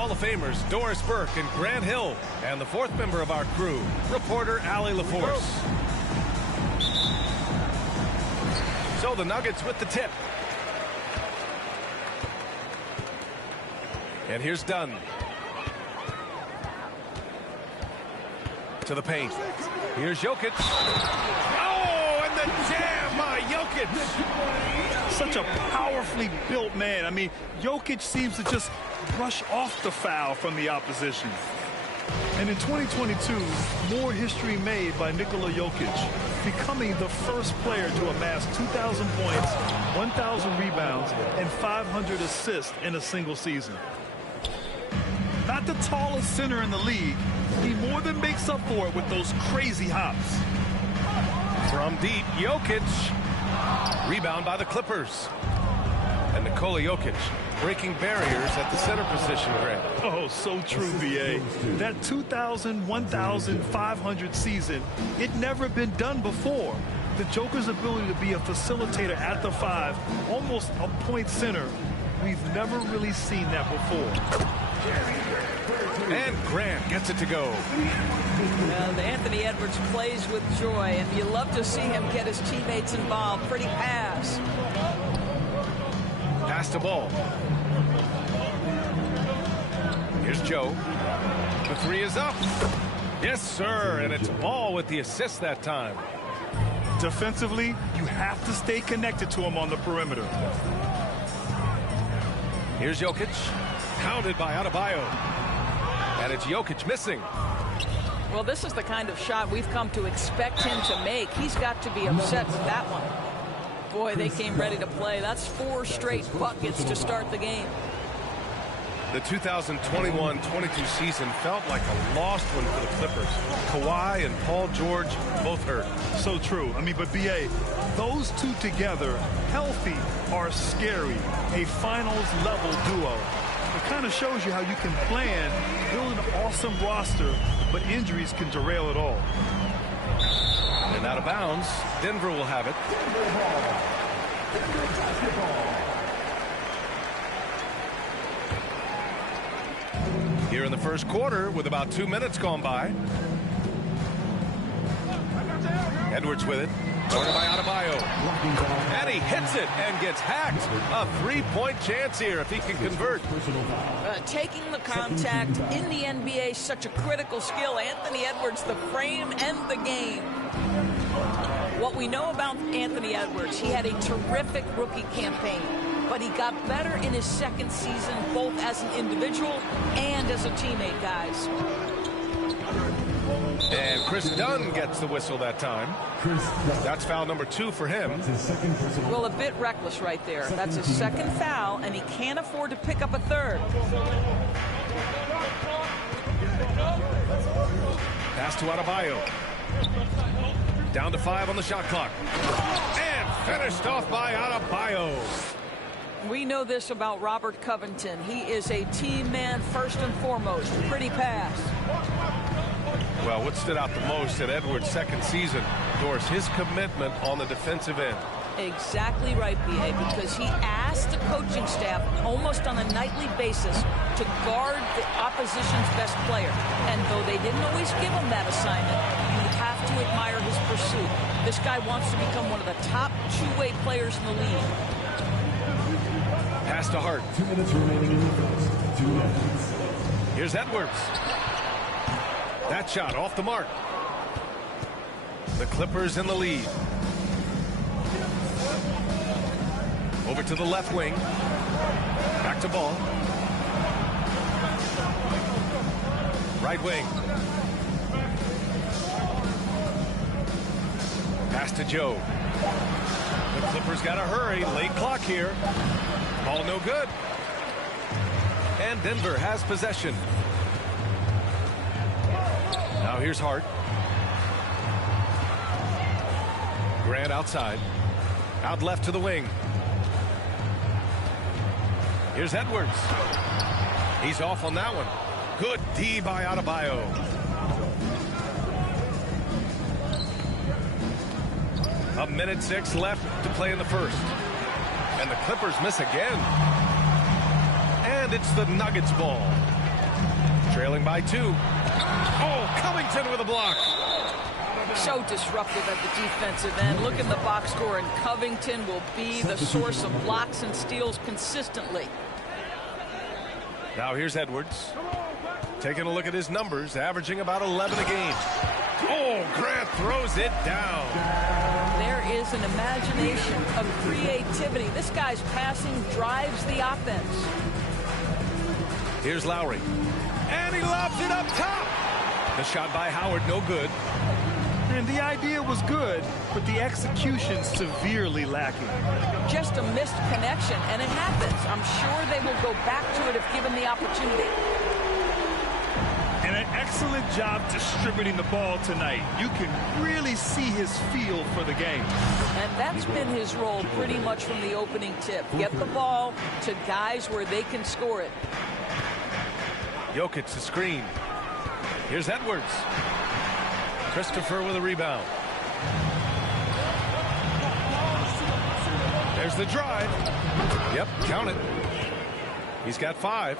Hall of Famers Doris Burke and Grant Hill, and the fourth member of our crew, reporter Allie LaForce. So the Nuggets with the tip. And here's Dunn. To the paint. Here's Jokic. Oh, and the jam by Jokic. Such a powerfully built man. I mean, Jokic seems to just brush off the foul from the opposition. And in 2022, more history made by Nikola Jokic, becoming the first player to amass 2,000 points, 1,000 rebounds, and 500 assists in a single season. Not the tallest center in the league, he more than makes up for it with those crazy hops. From deep, Jokic. Rebound by the Clippers. And Nikola Jokic breaking barriers at the center position, Grant. Oh, so true, B.A. That 2,000, 1,500 season, it never been done before. The Joker's ability to be a facilitator at the 5, almost a point center, we've never really seen that before. And Grant gets it to go. Anthony Edwards plays with joy, and you love to see him get his teammates involved. Pretty pass. Pass the ball. Here's Joe. The three is up. Yes, sir, and it's Ball with the assist that time. Defensively, you have to stay connected to him on the perimeter. Here's Jokic. Pounded by Adebayo. And it's Jokic missing. Well, this is the kind of shot we've come to expect him to make. He's got to be upset with that one. Boy, they came ready to play. That's 4 straight buckets to start the game. The 2021-22 season felt like a lost one for the Clippers. Kawhi and Paul George both hurt. So true. I mean, but B.A., those two together, healthy, are scary. A finals-level duo. It kind of shows you how you can plan, build an awesome roster, but injuries can derail it all. And out of bounds, Denver will have it. Here in the first quarter with about 2 minutes gone by. Edwards with it. Corner by Adebayo. And he hits it and gets hacked. A 3-point chance here if he can convert. Taking the contact in the NBA, such a critical skill. Anthony Edwards, the frame and the game. What we know about Anthony Edwards, he had a terrific rookie campaign, but he got better in his second season, both as an individual and as a teammate, guys. And Chris Dunn gets the whistle that time. That's foul number 2 for him. Well, a bit reckless right there. That's his second foul, and he can't afford to pick up a third. Pass to Adebayo. Down to 5 on the shot clock. And finished off by Adebayo. We know this about Robert Covington. He is a team man first and foremost. Pretty pass. Well, what stood out the most at Edwards' second season, Doris, his commitment on the defensive end. Exactly right, B.A., because he asked the coaching staff almost on a nightly basis to guard the opposition's best player. And though they didn't always give him that assignment, you have to admire his pursuit. This guy wants to become one of the top two-way players in the league. Pass to Hart. 2 minutes remaining in the first. 2 minutes. Here's Edwards. That shot off the mark. The Clippers in the lead. Over to the left wing. Back to Ball. Right wing. Pass to Joe. The Clippers got to hurry. Late clock here. Ball no good. And Denver has possession. Now here's Hart. Grant outside. Out left to the wing. Here's Edwards. He's off on that one. Good D by Adebayo. A minute 6 left to play in the first. And the Clippers miss again. And it's the Nuggets ball. Trailing by 2. Oh, Covington with a block. So disruptive at the defensive end. Look in the box score, and Covington will be the source of blocks and steals consistently. Now here's Edwards. Taking a look at his numbers, averaging about 11 a game. Oh, Grant throws it down. There is an imagination of creativity. This guy's passing drives the offense. Here's Lowry. And he lobs it up top. The shot by Howard, no good. And the idea was good, but the execution severely lacking. Just a missed connection, and it happens. I'm sure they will go back to it if given the opportunity. And an excellent job distributing the ball tonight. You can really see his feel for the game. And that's been his role pretty much from the opening tip. Get the ball to guys where they can score it. Jokic the screen. Here's Edwards. Christopher with a rebound. There's the drive. Yep, count it. He's got 5.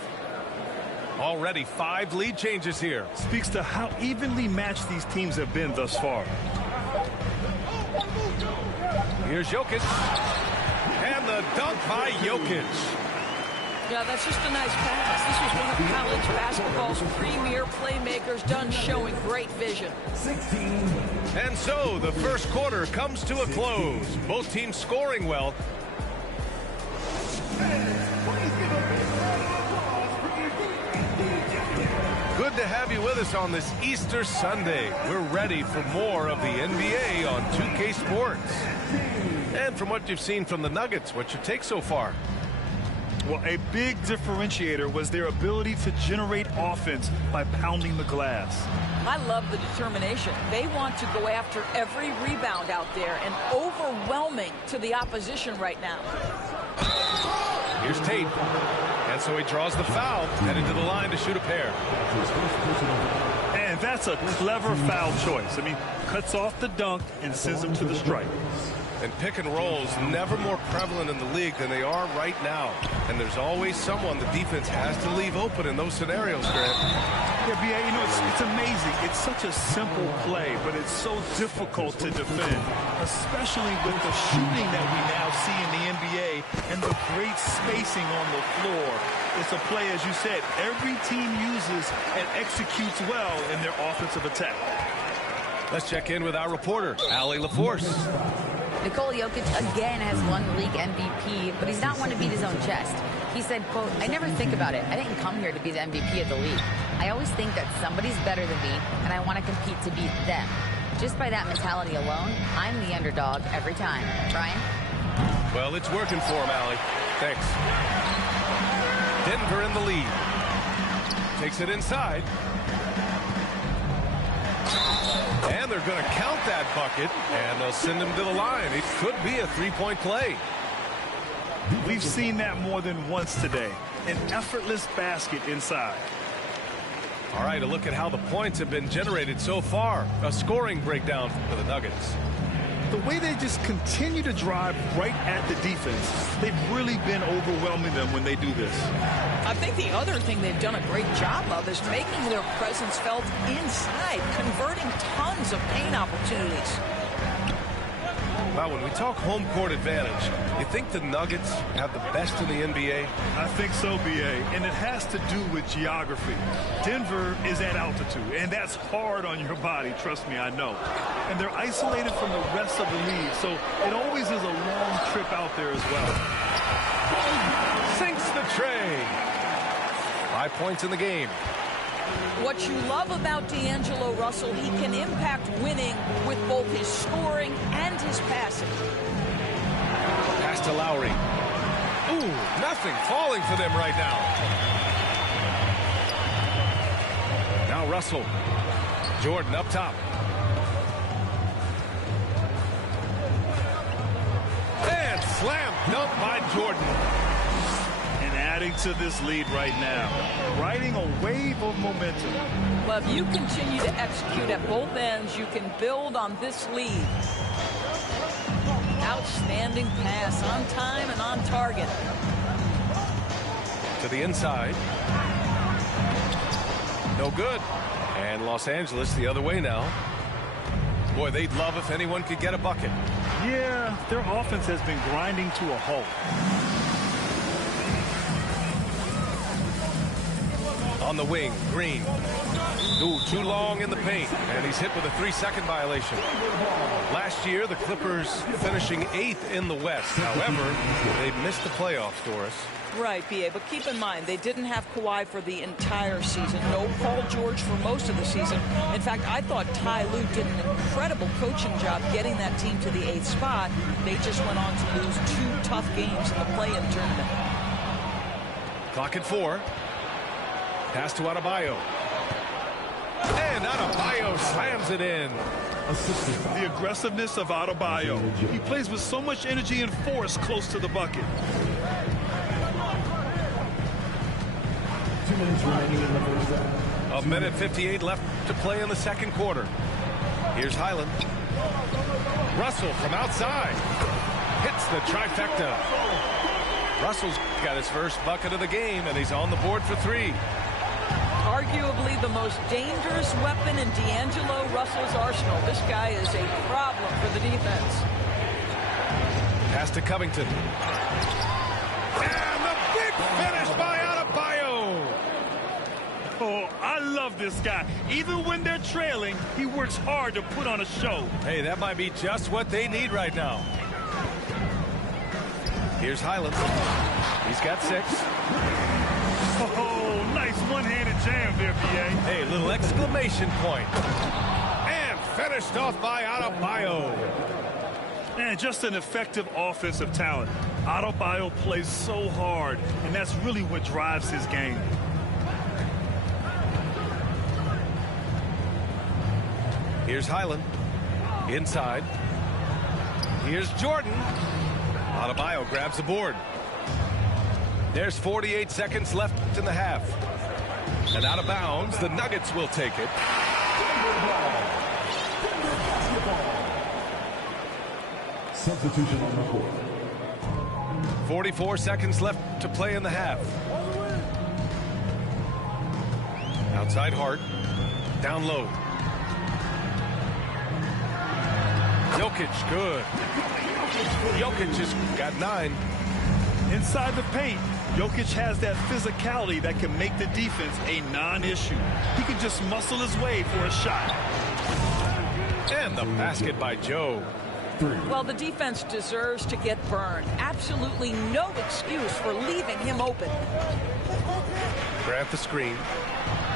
Already 5 lead changes here. Speaks to how evenly matched these teams have been thus far. Here's Jokic. And the dunk by Jokic. Yeah, that's just a nice pass. This was one of college basketball's premier playmakers, done showing great vision. And so the first quarter comes to a close. Both teams scoring well. Good to have you with us on this Easter Sunday. We're ready for more of the NBA on 2K Sports. And from what you've seen from the Nuggets, what's your take so far? Well, a big differentiator was their ability to generate offense by pounding the glass. I love the determination. They want to go after every rebound out there, and overwhelming to the opposition right now. Here's Tate. And so he draws the foul, heading to the line to shoot a pair. And that's a clever foul choice. I mean, cuts off the dunk and sends him to the stripe. And pick and rolls never more prevalent in the league than they are right now. And there's always someone the defense has to leave open in those scenarios, Grant. Yeah, B.A., you know, it's amazing. It's such a simple play, but it's so difficult to defend, especially with the shooting that we now see in the NBA and the great spacing on the floor. It's a play, as you said, every team uses and executes well in their offensive attack. Let's check in with our reporter, Allie LaForce. Nikola Jokic again has won the league MVP, but he's not one to beat his own chest. He said, quote, "I never think about it. I didn't come here to be the MVP of the league. I always think that somebody's better than me, and I want to compete to beat them. Just by that mentality alone, I'm the underdog every time." Brian? Well, it's working for him, Allie. Thanks. Denver in the lead. Takes it inside. And they're going to count that bucket, and they'll send him to the line. It could be a three-point play. We've seen that more than once today. An effortless basket inside. All right, a look at how the points have been generated so far. A scoring breakdown for the Nuggets. The way they just continue to drive right at the defense, they've really been overwhelming them when they do this. I think the other thing they've done a great job of is making their presence felt inside, converting tons of paint opportunities. Now, when we talk home court advantage, you think the Nuggets have the best in the NBA? I think so, B.A., and it has to do with geography. Denver is at altitude, and that's hard on your body, trust me, I know. And they're isolated from the rest of the league, so it always is a long trip out there as well. Sinks the tray. 5 points in the game. What you love about D'Angelo Russell, he can impact winning with both his scoring and his passing. Pass to Lowry. Ooh, nothing falling for them right now. Now Russell. Jordan up top. And slam dunk by Jordan. And adding to this lead right now, riding a wave of momentum. Well, if you continue to execute at both ends, you can build on this lead. Outstanding pass, on time and on target. To the inside. No good. And Los Angeles the other way now. Boy, they'd love if anyone could get a bucket. Yeah, their offense has been grinding to a halt. On the wing, Green. Ooh, too long in the paint, and he's hit with a 3-second violation. Last year, the Clippers finishing 8th in the West. However, they missed the playoffs, Doris. Right, B.A., but keep in mind, they didn't have Kawhi for the entire season. No Paul George for most of the season. In fact, I thought Ty Lue did an incredible coaching job getting that team to the 8th spot. They just went on to lose 2 tough games in the play-in tournament. Clock at 4. Pass to Adebayo. And Adebayo slams it in. The aggressiveness of Adebayo. He plays with so much energy and force close to the bucket. 2 minutes remaining in the first half. 1:58 left to play in the second quarter. Here's Highland. Russell from outside. Hits the trifecta. Russell's got his first bucket of the game, and he's on the board for 3. Arguably the most dangerous weapon in D'Angelo Russell's arsenal. This guy is a problem for the defense. Pass to Covington. And the big finish by Adebayo. Oh, I love this guy. Even when they're trailing, he works hard to put on a show. Hey, that might be just what they need right now. Here's Highland. He's got 6. Oh, nice one-handed jam there, B.A. Hey, little exclamation point. And finished off by Adebayo. Man, just an effective offensive talent. Adebayo plays so hard, and that's really what drives his game. Here's Highland. Inside. Here's Jordan. Adebayo grabs the board. There's 48 seconds left in the half. And out of bounds, the Nuggets will take it. Substitution on the court. 44 seconds left to play in the half. Outside Hart. Down low. Jokic, good. Jokic has got 9. Inside the paint, Jokic has that physicality that can make the defense a non-issue. He can just muscle his way for a shot. And the basket by Joe. Well, the defense deserves to get burned. Absolutely no excuse for leaving him open. Grant the screen.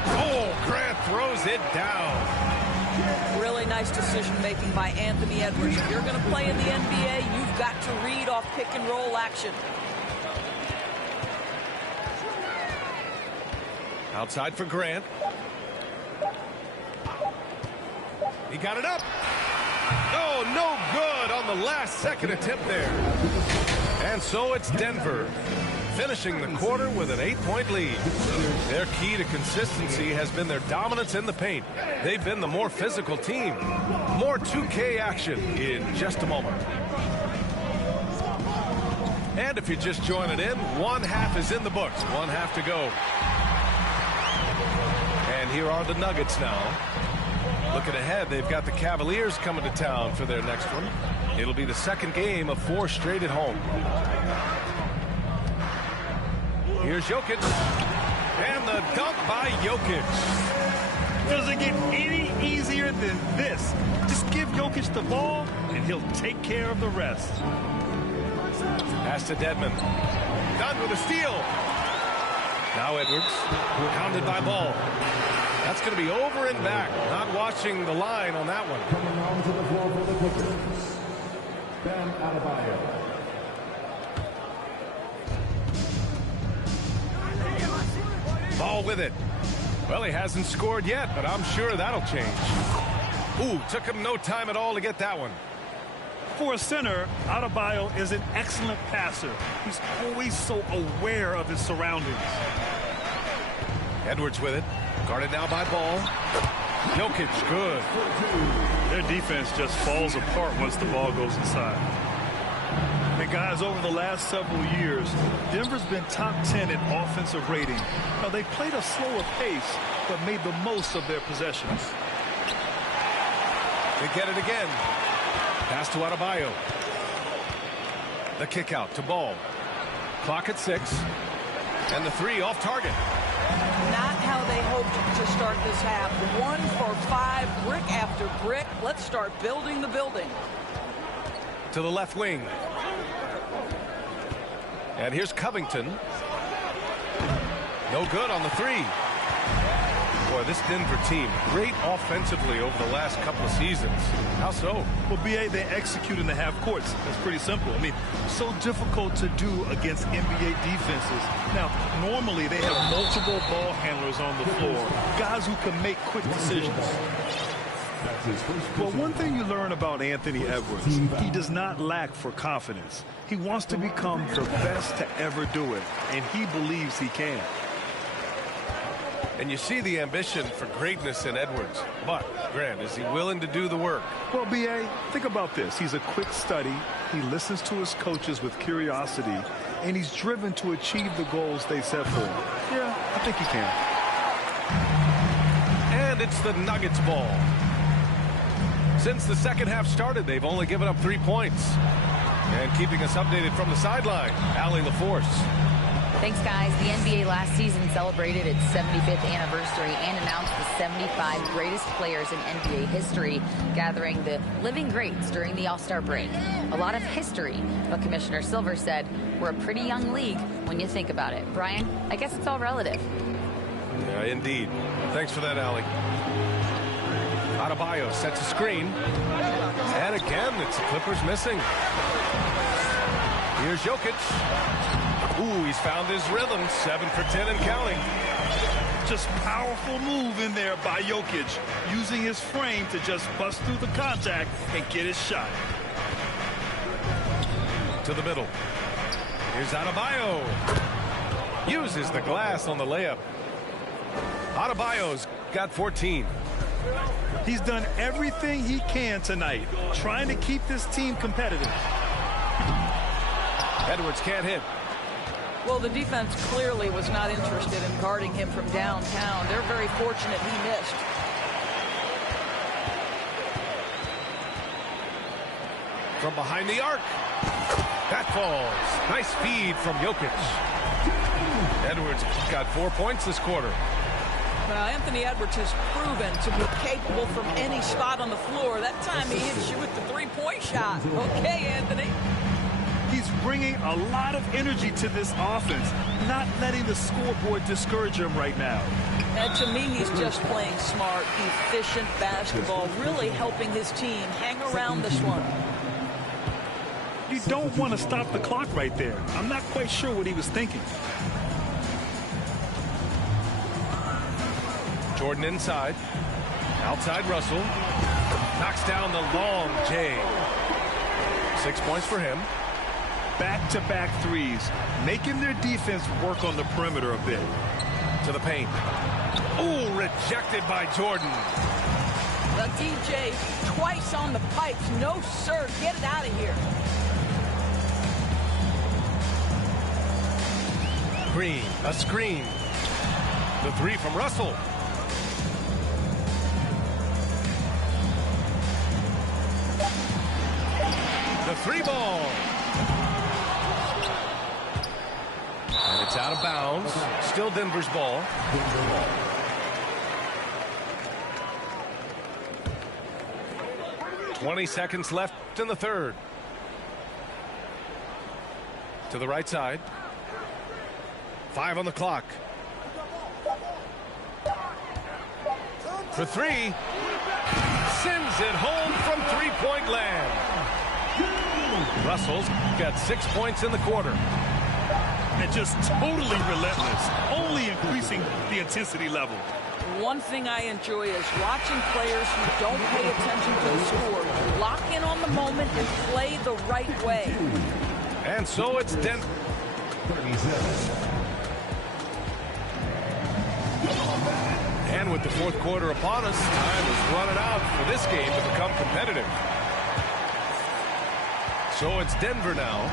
Oh, Grant throws it down. Really nice decision-making by Anthony Edwards. If you're going to play in the NBA, you've got to read off pick-and-roll action. Outside for Grant. He got it up. Oh, no good on the last second attempt there. And so it's Denver finishing the quarter with an 8-point lead. Their key to consistency has been their dominance in the paint. They've been the more physical team. More 2K action in just a moment. And if you're just joining in, 1 half is in the books. 1 half to go. And here are the Nuggets now. Looking ahead, they've got the Cavaliers coming to town for their next one. It'll be the second game of 4 straight at home. Here's Jokic. And the dunk by Jokic. Doesn't get any easier than this. Just give Jokic the ball, and he'll take care of the rest. Pass to Dedmon. Done with a steal. Now Edwards. Pounded by Ball. That's going to be over and back. Not watching the line on that one. Coming onto the floor for the Clippers. Bam Adebayo. Ball with it. Well, he hasn't scored yet, but I'm sure that'll change. Ooh, took him no time at all to get that one. For a center, Adebayo is an excellent passer. He's always so aware of his surroundings. Edwards with it. Guarded now by Ball. Jokic, good. Their defense just falls apart once the ball goes inside. And guys, over the last several years, Denver's been top 10 in offensive rating. Now, they played a slower pace, but made the most of their possessions. They get it again. Pass to Adebayo. The kick out to Ball. Clock at 6. And the three off target. Not how they hoped to start this half. 1 for 5, brick after brick. Let's start building the building. To the left wing. And here's Covington. No good on the three. Boy, this Denver team, great offensively over the last couple of seasons. How so? Well, BA, they execute in the half courts. That's pretty simple. I mean, so difficult to do against NBA defenses. Now, normally they have multiple ball handlers on the floor, guys who can make quick decisions. Well, one thing you learn about Anthony Edwards, he does not lack for confidence. He wants to become the best to ever do it, and he believes he can. And you see the ambition for greatness in Edwards. But, Grant, is he willing to do the work? Well, B.A., think about this. He's a quick study. He listens to his coaches with curiosity, and he's driven to achieve the goals they set for him. Yeah, I think he can. And it's the Nuggets ball. Since the second half started, they've only given up 3 points. And keeping us updated from the sideline, Allie LaForce. Thanks, guys. The NBA last season celebrated its 75th anniversary and announced the 75 greatest players in NBA history, gathering the living greats during the All-Star break. A lot of history, but Commissioner Silver said, we're a pretty young league when you think about it. Brian, I guess it's all relative. Yeah, indeed. Thanks for that, Allie. Adebayo sets a screen. And again, it's the Clippers missing. Here's Jokic. Ooh, he's found his rhythm. 7 for 10 and counting. Just powerful move in there by Jokic, using his frame to just bust through the contact and get his shot. To the middle. Here's Adebayo. Uses the glass on the layup. Adebayo's got 14. He's done everything he can tonight, trying to keep this team competitive. Edwards can't hit. Well, the defense clearly was not interested in guarding him from downtown. They're very fortunate he missed. From behind the arc. That falls. Nice feed from Jokic. Edwards got 4 points this quarter. Now, Anthony Edwards has proven to be capable from any spot on the floor. That time he hits you with the three-point shot. Okay, Anthony. He's bringing a lot of energy to this offense, not letting the scoreboard discourage him right now. And to me, he's just playing smart, efficient basketball, really helping his team hang around this one. You don't want to stop the clock right there. I'm not quite sure what he was thinking. Jordan inside. Outside Russell. Knocks down the long J. 6 points for him. Back-to-back threes, making their defense work on the perimeter a bit. To the paint. Ooh, rejected by Jordan. The DJ twice on the pipes. No, sir. Get it out of here. Green, a screen. The three from Russell. The three ball. And it's out of bounds. Still Denver's ball. 20 seconds left in the third. To the right side. 5 on the clock. For three. Sends it home from three-point land. Russell's got 6 points in the quarter. And just totally relentless, only increasing the intensity level. One thing I enjoy is watching players who don't pay attention to the score lock in on the moment and play the right way. And so it's Denver. And with the fourth quarter upon us, time is running out for this game to become competitive. So it's Denver now.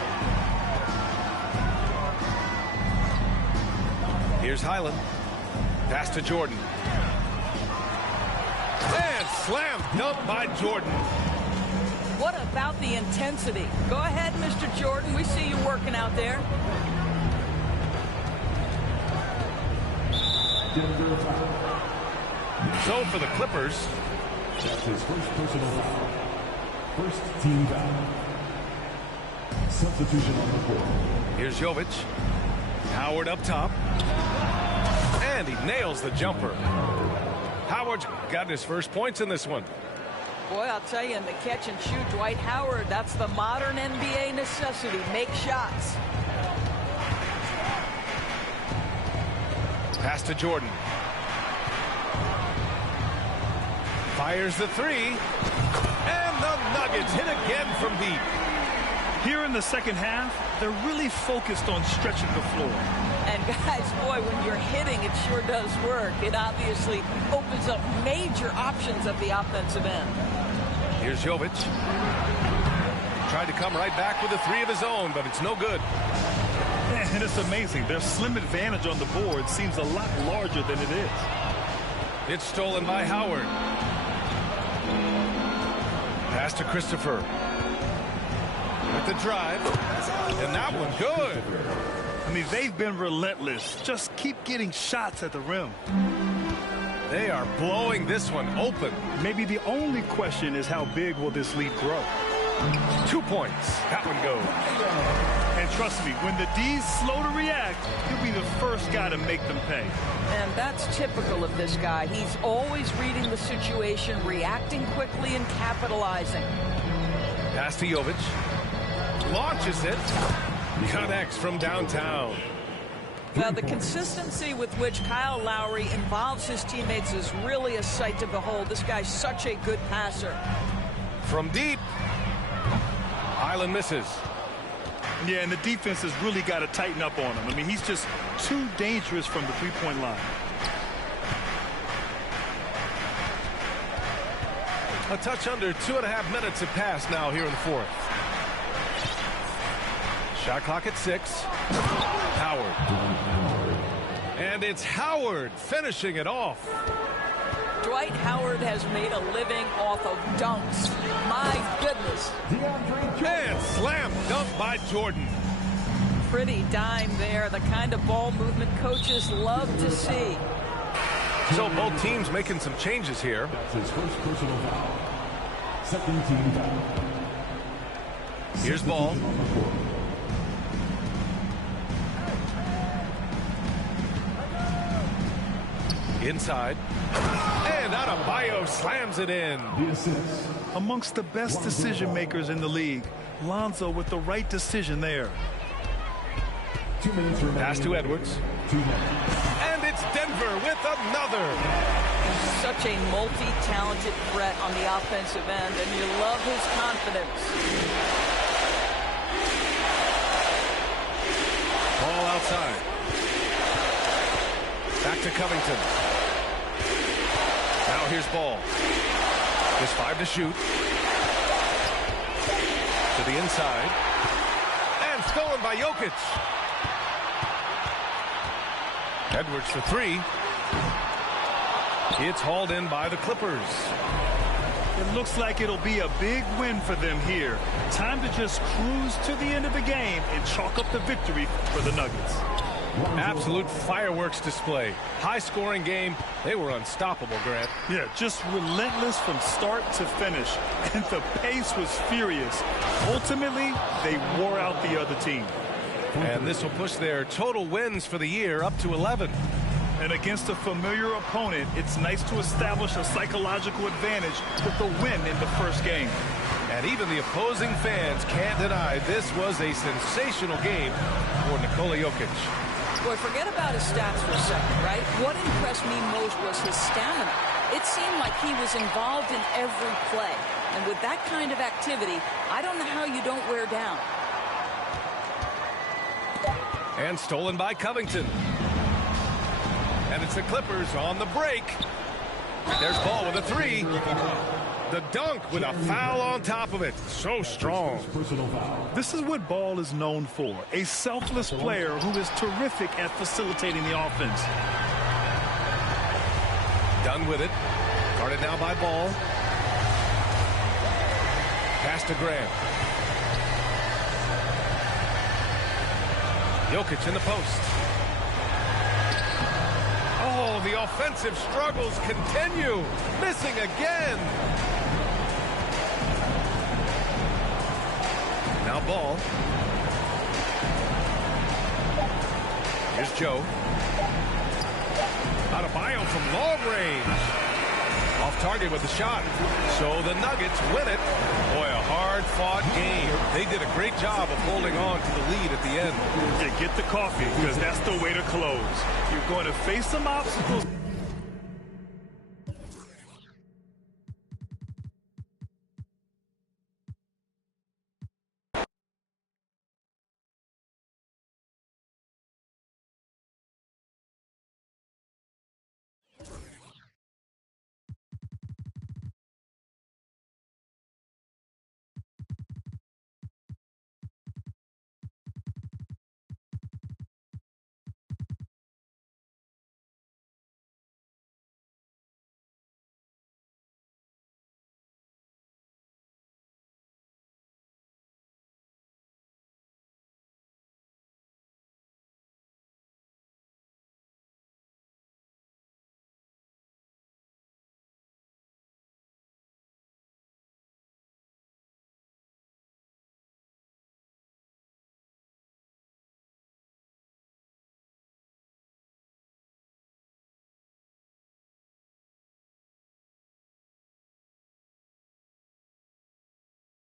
Here's Highland. Pass to Jordan. And slam dunk by Jordan. What about the intensity? Go ahead, Mr. Jordan. We see you working out there. Denver foul. So for the Clippers, That's his first personal foul. First team foul. Substitution on the court. here's Jovic. Howard up top. And he nails the jumper. Howard's got his first points in this one. Boy, I'll tell you, in the catch and shoot, Dwight Howard, that's the modern NBA necessity. Make shots. Pass to Jordan. Fires the three. And the Nuggets hit again from deep. Here in the second half, they're really focused on stretching the floor. And guys, boy, when you're hitting, it sure does work. It obviously opens up major options at the offensive end. Here's Jovic. Tried to come right back with a three of his own, but it's no good. And it's amazing. Their slim advantage on the board seems a lot larger than it is. It's stolen by Howard. Pass to Christopher. With the drive. And that one good. I mean, they've been relentless. Just keep getting shots at the rim. They are blowing this one open. Maybe the only question is how big will this lead grow? 2 points. That one goes. And trust me, when the D's slow to react, he'll be the first guy to make them pay. And that's typical of this guy. He's always reading the situation, reacting quickly, and capitalizing. Pass to Jovic. Launches it. Connects from downtown. Now, the consistency with which Kyle Lowry involves his teammates is really a sight to behold. This guy's such a good passer. From deep. Highland misses. Yeah, and the defense has really got to tighten up on him. I mean, he's just too dangerous from the three-point line. A touch under 2.5 minutes have passed now here in the fourth. Shot clock at 6. Howard. And it's Howard finishing it off. Dwight Howard has made a living off of dunks. My goodness. And slam dunk by Jordan. Pretty dime there. The kind of ball movement coaches love to see. So both teams making some changes here. That's his first personal foul. Second team foul. Here's Ball. Inside. And Adebayo slams it in. The assist. Amongst the best decision makers in the league, Lonzo with the right decision there. 2 minutes remaining. Pass to Edwards. 2 minutes. And it's Denver with another. Such a multi-talented threat on the offensive end, and you love his confidence. Ball outside. Back to Covington. Now here's Ball. There's 5 to shoot. To the inside. And stolen by Jokic. Edwards for 3. It's hauled in by the Clippers. It looks like it'll be a big win for them here. Time to just cruise to the end of the game and chalk up the victory for the Nuggets. Absolute fireworks display. High-scoring game. They were unstoppable, Grant. Yeah, just relentless from start to finish. And the pace was furious. Ultimately, they wore out the other team. And this will push their total wins for the year up to 11. And against a familiar opponent, it's nice to establish a psychological advantage with the win in the first game. And even the opposing fans can't deny this was a sensational game for Nikola Jokic. Boy, forget about his stats for a second, right? What impressed me most was his stamina. It seemed like he was involved in every play. And with that kind of activity, I don't know how you don't wear down. And stolen by Covington. And it's the Clippers on the break. There's Ball with a 3. The dunk with a foul on top of it. So strong. Personal foul. This is what Ball is known for, a selfless player who is terrific at facilitating the offense. Done with it. Guarded now by Ball. Pass to Graham. Jokic in the post. Oh, the offensive struggles continue. Missing again. Now Ball. Here's Joe. Adebayo from long range. Off target with the shot. So the Nuggets win it. Boy, a hard-fought game. They did a great job of holding on to the lead at the end. Yeah, get the coffee, because that's the way to close. You're going to face some obstacles.